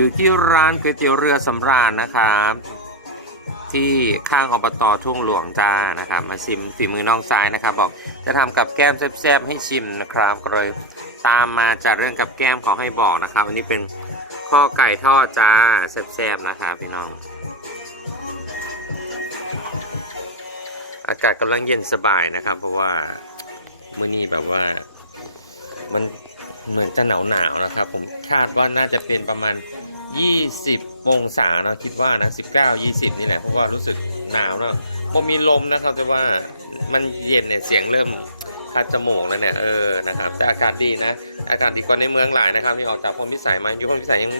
อยู่ที่ร้านก๋วยเตี๋ยวเรือสำราญนะครับ ที่ข้างอบตทุ่งหลวงจ้านะครับ มาชิมฝีมือน้องซ้ายนะครับ บอกจะทำกับแก้มแซ่บๆให้ชิมนะครับก็เลยตามมาจากเรื่องกับแก้มขอให้บอกนะครับ อันนี้เป็นข้อไก่ทอดจ้าแซ่บๆนะครับพี่น้อง อากาศกำลังเย็นสบายนะครับ เพราะว่ามื่อนี้แบบว่ามันเหมือนจะหนาวหนาวๆนะครับ ผมคาดว่าน่าจะเป็นประมาณ 20องศานะคิดว่านะ19 20 นี่แหละเพราะว่ารู้สึกหนาวเนาะพอมีลมนะครับแต่ว่ามันเย็นเนี่ยเสียงเริ่มคัดจมูกแล้วเนี่ยเออนะครับแต่อากาศดีนะ อากาศดีกว่าในเมืองหลายนะครับนี่ออกจากพรมพิสัยมาอยู่พรมพิสัยยัง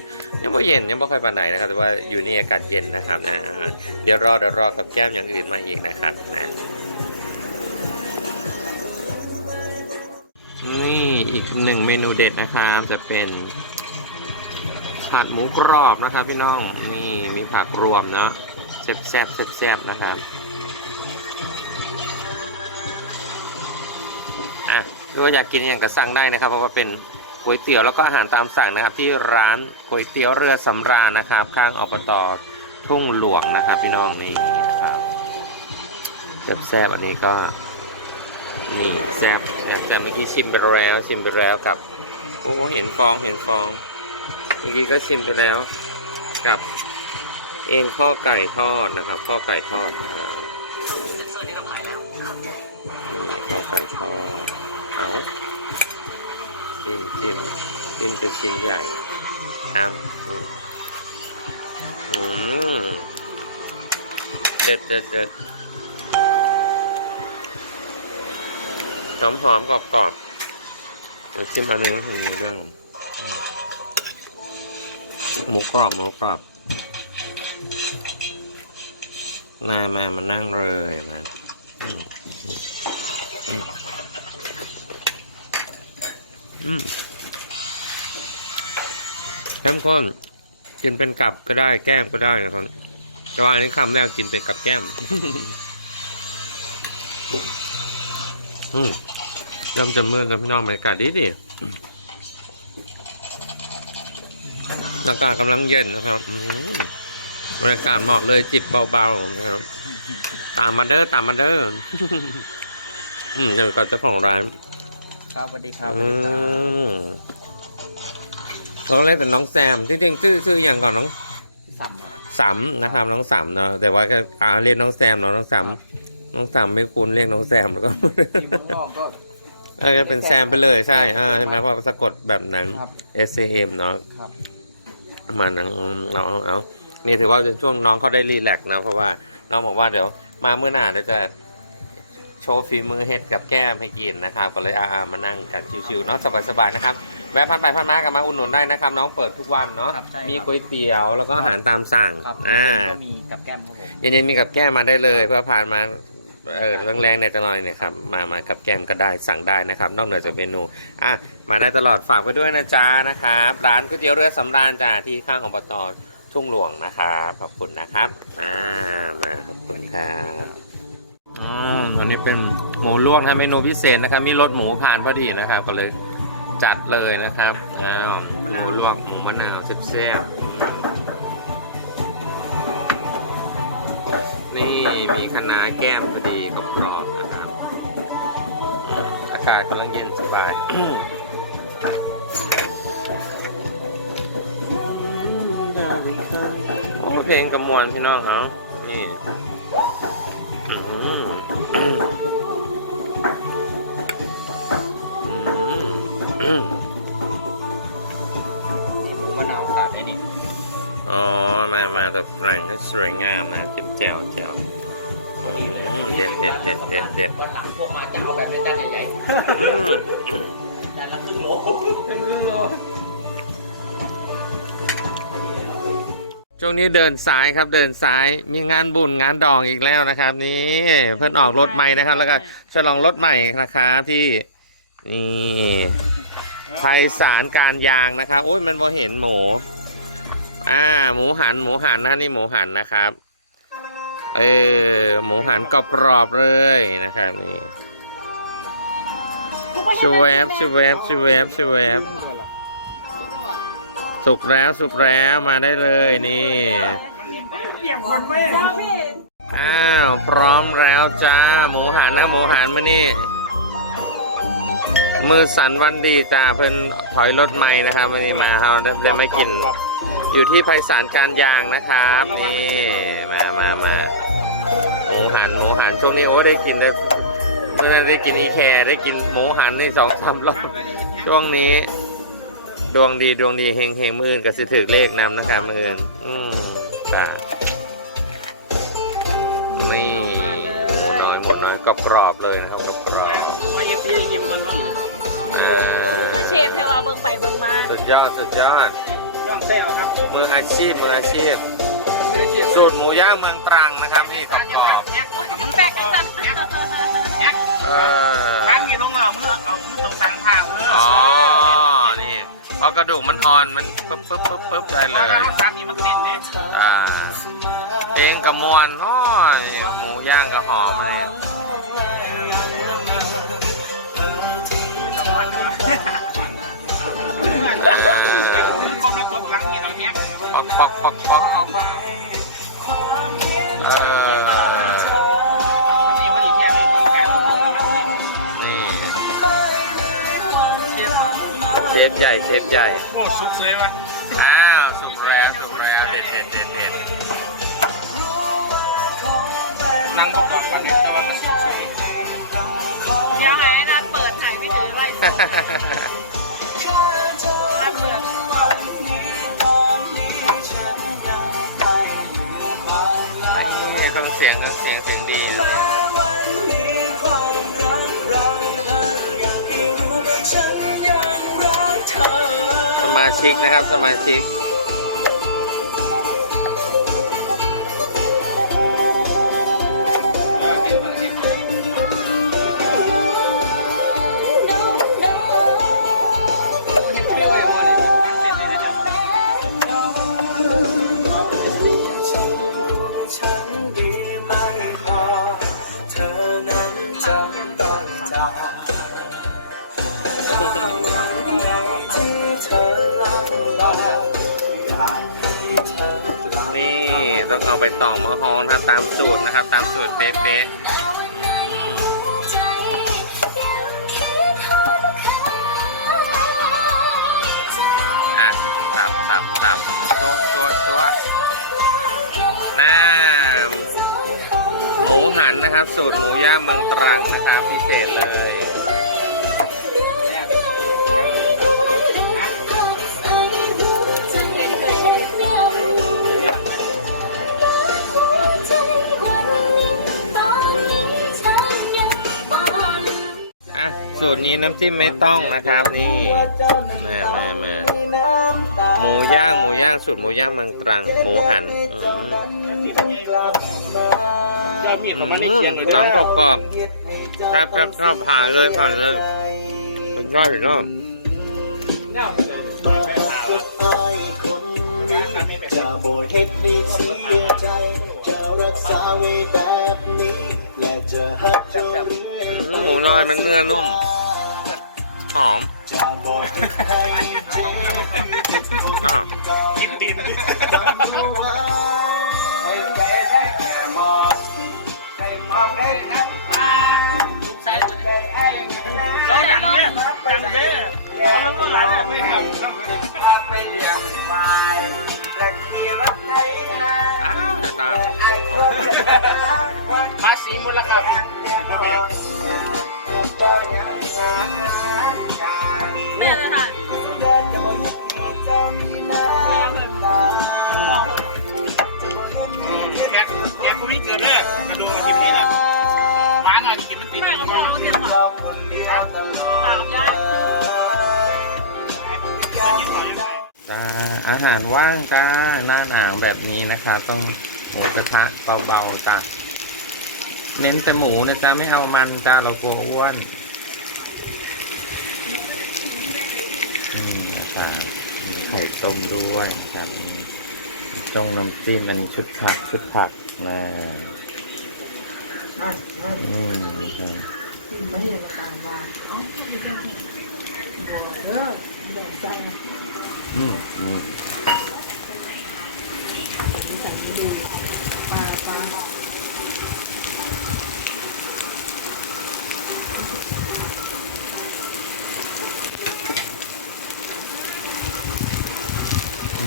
ยังไม่เย็นยังไม่ค่อยปานไหนนะครับแต่ว่าอยู่นี่อากาศเย็นนะครับนะเดี๋ยวรอเดี๋ยวรอกับแก้มอย่างอื่นมาอีกนะครับนะนี่อีกหนึ่งเมนูเด็ดนะครับจะเป็น ผัดหมูกรอบนะครับพี่น้องนี่มีผักรวมเนาะแซ่บแซ่บแซ่บแซบนะครับอะหรือว่าอยากกินอย่างก็สั่งได้นะครับ เพราะว่าเป็นก๋วยเตี๋ยวแล้วก็อาหารตามสั่งนะครับ ที่ร้านก๋วยเตี๋ยวเรือสำราญนะครับ ข้างอบตทุ่งหลวงนะครับ พี่น้องนี่นะครับแซ่บแซ่บอันนี้ก็นี่แซบแซ่บแซ่บเมื่อกี้ชิมไปแล้วชิมไปแล้วกับโอ้เห็นฟองเห็นฟอง เมื่อกี้ก็ชิมไปแล้วกับเองข้อไก่ทอดนะครับ ข้อไก่ทอดนะครับข้อไก่ทอดเอาชิมชิมชิมจะชิมใหญ่อะอืมเด็ดเด็ดเด็ดหอมหอมกรอบกรอบเดี๋ยวชิมอันนี้ให้ดูเรื่อง หมูกรอบหมูกรอบนามามานั่งเลยนะอืมอืมอืมเข้มข้นกินเป็นกับก็ได้แก้มก็ได้นะครับจอยนี้คำแรกกินเป็นกับแก้มอืมเริ่มจะมืดแล้วพี่น้องบรรยากาศดีดี อากาศกำลังเย็นนะครับอื้อหือบรรยากาศเหมาะเลยจิบเบาๆนะครับ ตามมาเด้อตามมาเด้ออืมเดี๋ยวกับเจ้าของร้านครับสวัสดีครับอืมเขาเรียกเป็นน้องแซมจริงๆชื่อชื่ออย่างของน้องสัมครับสัมนะครับน้องสัมเนาะแต่ว่าก็อ่าเรียกน้องแซมเนาะน้องสัมครับน้องสัมไม่คุ้นเรียกน้องแซมแล้วก็อยู่ข้างนอกก็เออเป็นแซมไปเลยใช่เออใช่ไหมเพราะสะกดแบบนั้นครับ S A M เนาะครับ มานังน้องเอานี่ถือว่าเป็นช่วงน้องเขาได้รีแลกซ์นะเพราะว่าน้องบอกว่าเดี๋ยว มาเมื่อหน้าเดี๋ยวจะโชว์ฝีมือเห็ดกับแก้มให้กินนะครับ ก็เลยอามานั่งจัดชิวๆเนาะสบายๆนะครับ แวะผ่านไปผ่านมากันมาอุดหนุนได้นะครับ น้องเปิดทุกวันเนาะครับใช่มีก๋วยเตี๋ยวแล้วก็อาหารตามสั่งครับอ่า ก็มีกับแก้มครับผม เย็นๆมีกับแก้มมาได้เลย เพื่อผ่านมา เออแรงๆในตะลอยเนี่ยครับมามากับแก้มก็ได้สั่งได้นะครับ นอกเหนือจากเมนูอะมาได้ตลอดฝากไปด้วยนะจ๊ะนะครับร้านก๋วยเตี๋ยวเรือสำราญจ้าที่ข้างของปตทุ่งหลวงนะครับขอบคุณนะครับอ่ามาสวัสดีครับอืมอันนี้เป็นหมูลวกนะเมนูพิเศษนะครับ มีรสหมูผ่านพอดีนะครับ ก็เลยจัดเลยนะครับอ้าวหมูลวกหมูมะนาวแซ่บๆ นี่มีคะน้าแก้มพอดีกรอบๆนะครับอืมอากาศกำลังเย็นสบายโอ้เพลงกำมวลพี่น้องเขานี่อืมอืมอืมนี่หมูมะนาวขาดได้นี่ อ๋อ มา มาแบบแรงสวยงามนะจิ้ม แจ่วแจ่วพอดีเลยเด็ดเด็ดเด็ดเด็ดเด็ดเด็ดวันหลังพวกมาจะเอาแบบเป็นจานใหญ่ๆจานละครึ่งโลช่วงนี้เดินสายครับเดินสายมีงานบุญงานดองอีกแล้วนะครับ นี่เพื่อนออกรถใหม่นะครับ แล้วก็ฉลองรถใหม่นะครับที่นี่ไพศาลการยางนะครับอุ้ยมันพอเห็นหมูอ่าหมูหันหมูหันนะนี่หมูหันนะครับ เออหมูหันกรอบๆเลยนะครับนี่ชูแวบชูแวบชูแวบชูแวบสสุกแล้วสุกแล้วมาได้เลยนี่เจ้าพี่อ้าวพร้อมแล้วจ้า หมูหันนะหมูหันมานี่ มือสันวันดีจ้าเพิ่นถอยรถใหม่นะครับวันนี้มาเราได้ได้มากิน อยู่ที่ไพศาลการยางนะครับ นี่ มามามา หมูหันหมูหันช่วงนี้โอ้ได้กินได้เมื่อนั้นได้กินอีแคร์ได้กินหมูหันในสองสามรอบช่วงนี้ ดวงดีดวงดีเฮงเฮงมืออื่นกับสิถือเลขนำนะครับมืออื่นอืมจ้านี่หมูน้อยหมูน้อยกรอบกรอบๆเลยนะครับกรอบกรอบมาเอฟซียิมเงินเขาอยู่ๆอ่าเชฟจะรอเบิ่งไปเบิ่งมาสุดยอดสุดยอดย่องเซ่ครับมืออาชีพมืออาชีพ สูตรหมูย่างเมืองตรังนะครับนี่กรอบกรอบๆเอออ๋อนี่พอกระดูกมันอ่อนมันปึ๊บปึ๊บปึ๊บปึ๊บได้เลยอ่าเพลงกระมวลอ้อยหมูย่างกระหอมมาเนี่ยอ่าปอกปอกปอกปอก ฟใหญ่เชฟใหญ่โอ้สุกเลยวะอ้าวสุกแล้วสุกแล้วเด็ดเด็ดเด็ดเด็ดนั่งประกอบกันเนี่ยแต่ว่ากระสุนสุกเดี๋ยวไอ้นัดเปิดถ่ายไม่ถือไล่นัดเปิดนี่เครื่องเสียงเครื่องเสียงเสียงดีนะเนี่ย นะครับ สมาชิกฉันดี ไปต่อมะฮองนะครับตามสูตรนะครับ ตามสูตรเป๊ะๆอะสับสับสับตัวตัวหน้าหมูหันนะครับสูตรหมูย่างเมืองตรังนะครับพิเศษเลย น้ำจิ้มไม่ต้องนะครับนี่มามามาหมูย่างหมูย่างสูตรหมูย่างเมืองตรังหมูหันอืมย่ามีดของมันนี่เคียงเลยเด้ต้อองกรอบๆครับครับครับผ่านเลยผ่านเลยสุดยอดสุดยอดเนี่ยตัวแม่ตาแล้วการไม่เนจะโบเห็ดให้เสียใจจะรักษาไว้แบบนี้และจะหักเธอเรื่อยไปหมูน้อยมันเนื้อนุ่ม อะไรกินมันติดแม่กับพ่อเนี่ยค่ะคนเดียวตลอตาดกับยายจ้าอาหารว่างจ้าหน้าหนาวแบบนี้นะคะ ต้องหมูกระทะเบาๆจ้าเน้นแต่หมูนะจ้าไม่เอามันจ้าเรากลัวอ้วนอืมนะครับมีไข่ต้มด้วยนะครับจงน้ำจิ้มอันนี้ชุดผักชุดผักนะ อืมครับอืมนี่ใส่ไม่ดูปลาปลา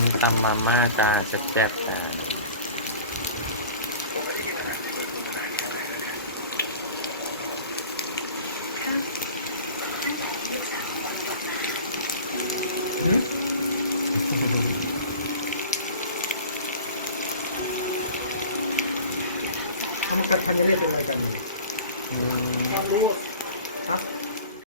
มีตำมาม่าจ้าแซ่บๆจ้า